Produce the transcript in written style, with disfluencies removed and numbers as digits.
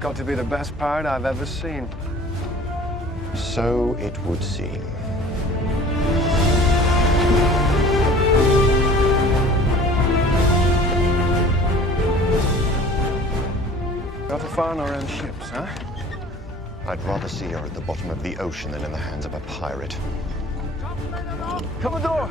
got to be the best pirate I've ever seen. So it would seem. Got to find our own ships, huh? I'd rather see her at the bottom of the ocean than in the hands of a pirate. Commodore!